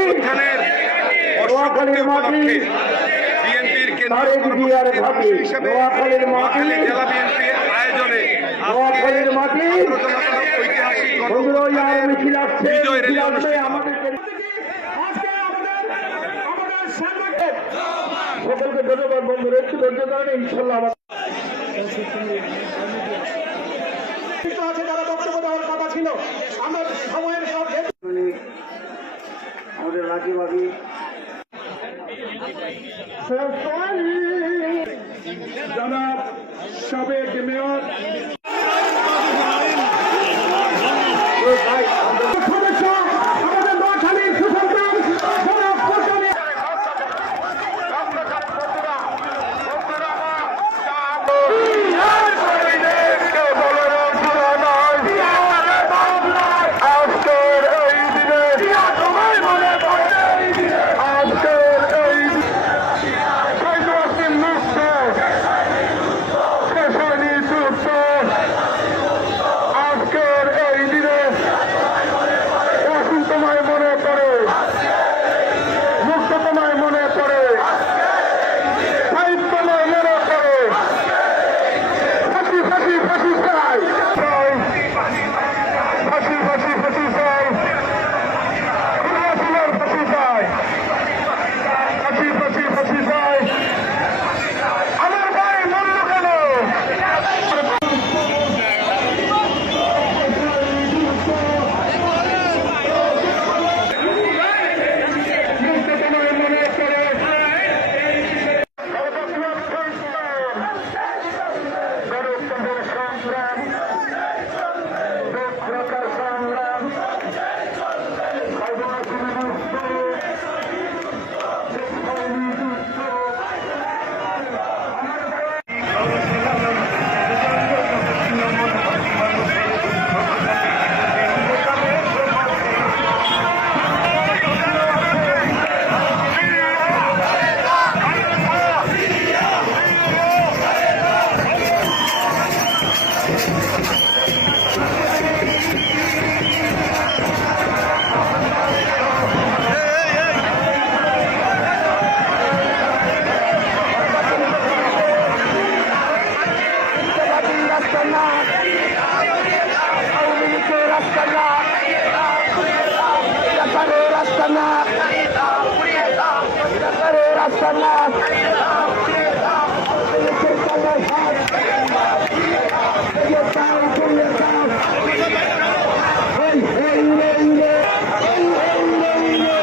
গণঅভ্যুত্থানের বর্ষপূর্তি উপলক্ষে বিএনপির কেন্দ্রীয় কর্মসূচি হিসেবে নোয়াখালী জেলা বিএনপির আয়োজনে ঐতিহাসিক বিজয় র্যালি অনুষ্ঠিত হবে। সকলকে ধন্যবাদ বন্ধুরা, একটু ধৈর্য ধরেন, ইনশাল্লাহ যারা বক্তব্য দেওয়ার কথা ছিল আমরা সময়ের সব আমাদের রাজিবাদী জনাব সাবেক মেয়র Rastana